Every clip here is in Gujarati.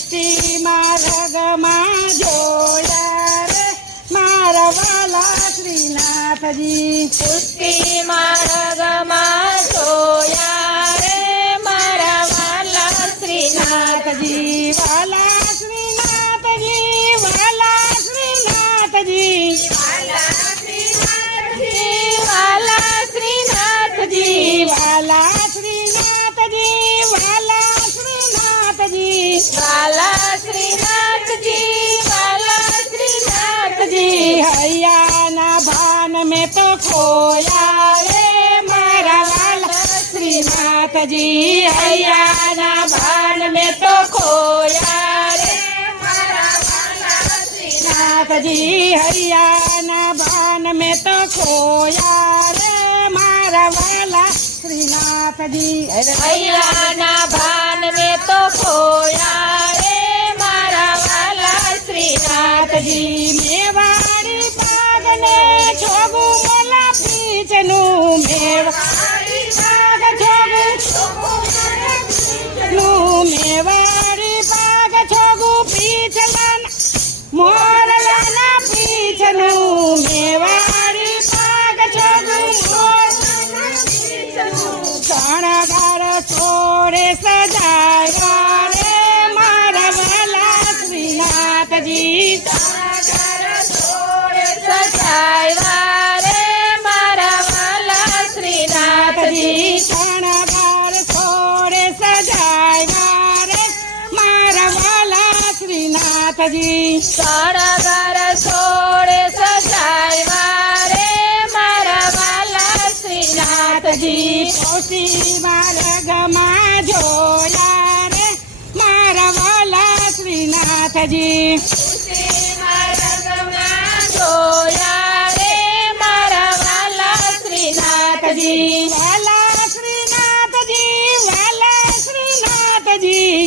સૃષ્ટિમાં રગમાં જોયા રે મારા વાલા શ્રીનાથજી. સૃષ્ટિમાં રગમાં જોયા રે મારા વાલા શ્રીનાથજી. વાલા શ્રીનાથજી, વાલા શ્રીનાથજી, વાલા શ્રીનાથજી, વાલા શ્રીનાથજી, વાલા શ્રીનાથજી, વાલા શ્રીનાથજી, વાલા શ્રીનાથજી, વાલા શ્રીનાથજી. હૈયાના ભાન મેં તો ખોયા રે મારા વાલા શ્રીનાથજી. હૈયાના ભાન મેં તો ખોયા રે મારા વાલા શ્રીનાથજી. હૈયાના ભાન મેં તો ખોયા રે મારા વાલા શ્રીનાથજી. હૈયાના ભાન મેં તો ખોયા રે મારા વાલા શ્રીનાથજી. મેવાડી પાગને છોગું મોલા પીછનું મેવાડી પાગ છોગું મેવાડી પાગ છોગું પીછલાન મોરલાના પીછનું મેવાડી પાગ છોગું મોરલાના પીછનું શણગાર છોડે સજાયા રે મારા વાલા શ્રીનાથજી. સજાવ્યા રે મારા વાલા શ્રીનાથજી. શણગાર છોડે સજાયા રે મારા વાલા શ્રીનાથજી. શણગાર છોડે સજાવ્યા રે મારા વાલા શ્રીનાથજી. પૌષી માર્ગમાં જોયા રે મારા વાલા શ્રીનાથજી. જોયા રે મારા વાલા શ્રીનાથજી. વાલા શ્રીનાથજી, વાલા શ્રીનાથજી,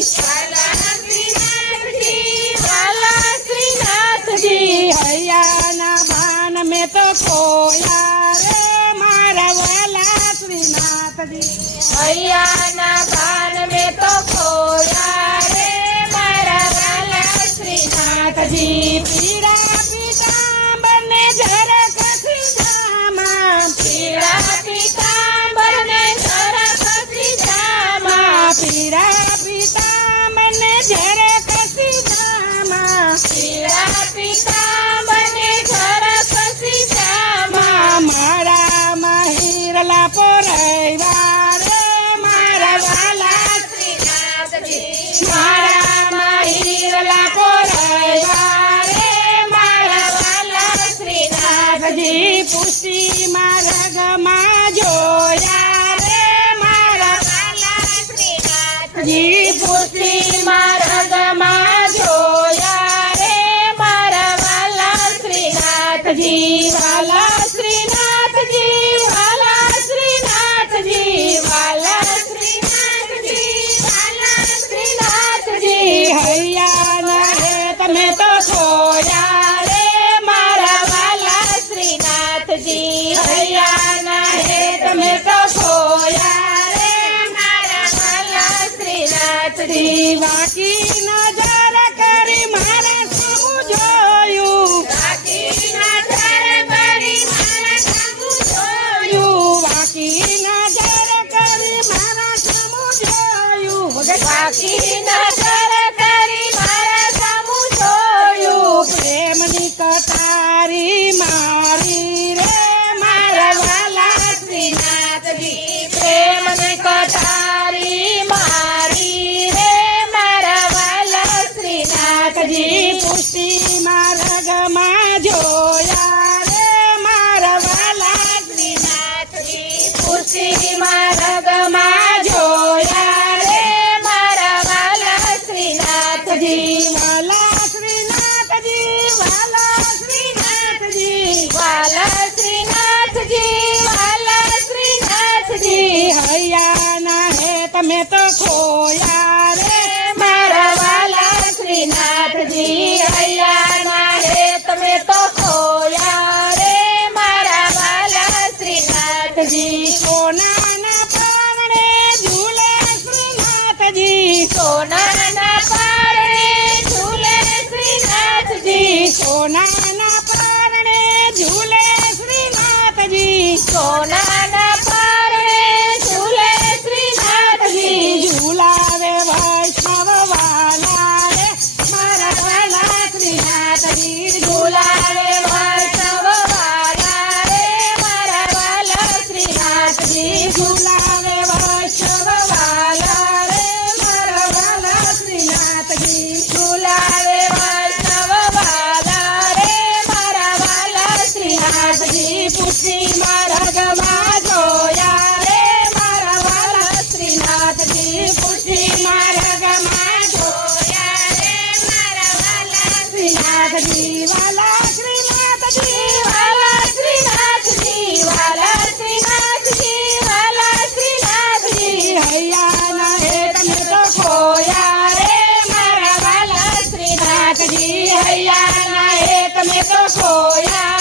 વાલા શ્રીનાથજી. હૈયાના ભાન મેં તો ખોયા રે મારા વાલા શ્રીનાથજી. હૈયાના ભાન મેં તો ખોયા રે મારા વાલા શ્રીનાથજી. પીળા પીતાંબરને ઝરક સીધામાં, પીળા પીતાંબરને ઝરક સીધામાં, પીળા પીતાંબરને ઝરક સીધામાં, પીળા પીતાંબરને ઝરક સીધામાં. માળામાં હીરલા પોરાવ્યા રે મારા વાલા શ્રીનાથજી. માળામાં હીરલા પોરાવ્યા રે મારા વાલા શ્રીનાથજી. પુષ્ટિ માર્ગમાં જોયા રે મારા વાલા શ્રીનાથજી. પુષ્ટિ માર્ગમાં જોયા રે મારા વાલા શ્રીનાથજી. વાલા શ્રીનાથજી, વાલા શ્રીનાથજી, વાલા શ્રીનાથજી, વાલા શ્રીનાથજી. હૈયાના રે તમે તો ખોયા રે મારા વાલા શ્રીનાથજી. હૈયાના રે તમે તો ખોયા રે મારા વાલા શ્રીનાથજી. વાકી નજર કરી મારા સામું જોયું, બાકી નજર કરી મારા સામું જોયું, વાકી નજર કરી મારા સામું જોયું. બાકી નજર કરી મારા સામું જોયું. પ્રેમની કટારી મારી રે મારા વાલા શ્રીનાથજી. પ્રેમની કટારી મારી રે મારા વાલા શ્રીનાથજી. પુષ્ટિ માર્ગમાં જોયા રે મારા વાલા શ્રીનાથજી. પુષ્ટિ માર્ગમાં જોયા રે મારા વાલા શ્રીનાથજી. વાલા શ્રીનાથજી, વાલા શ્રીનાથજી, વાલા શ્રીનાથજી, વાલા શ્રીનાથજી. હૈયાના હે તમે તો ખોયા રે મારા વાલા શ્રીનાથજી. હૈયાના રે તમે તો ખોયા રે મારા વાલા શ્રીનાથજી. સોનાના પારણે ઝૂલે શ્રીનાથજી. સોનાના પારણે સોનાના પારણે ઝૂલે શ્રીનાથજી સોનાના પારણે ઝૂલે શ્રીનાથજી ઝૂલાવે વૈષ્ણવ વાલા રે મારા વાલા શ્રીનાથજી ઝૂલાવે વૈષ્ણવ વાલા રે મારા વાલા શ્રીનાથજી ઝૂલાવે વૈષ્ણવ વાલા રે મારા વાલા શ્રીનાથજી ઝૂલાવે વૈષ્ણવ વાલા રે મારા વાલા શ્રીનાથજી પુષ્ટિ માર્ગમાં જોયા રે મારા વાલા શ્રીનાથજી પુષ્ટિ માર્ગમાં જોયા રે મારા વાલા શ્રીનાથજી વાલા શ્રીનાથજી વાલા શ્રીનાથજી વાલા શ્રીનાથજી વાલા શ્રીનાથજી હૈયાના હે તમે તો ખોયા રે મારા વાલા શ્રીનાથજી હૈયાના હે તમે તો ખોયા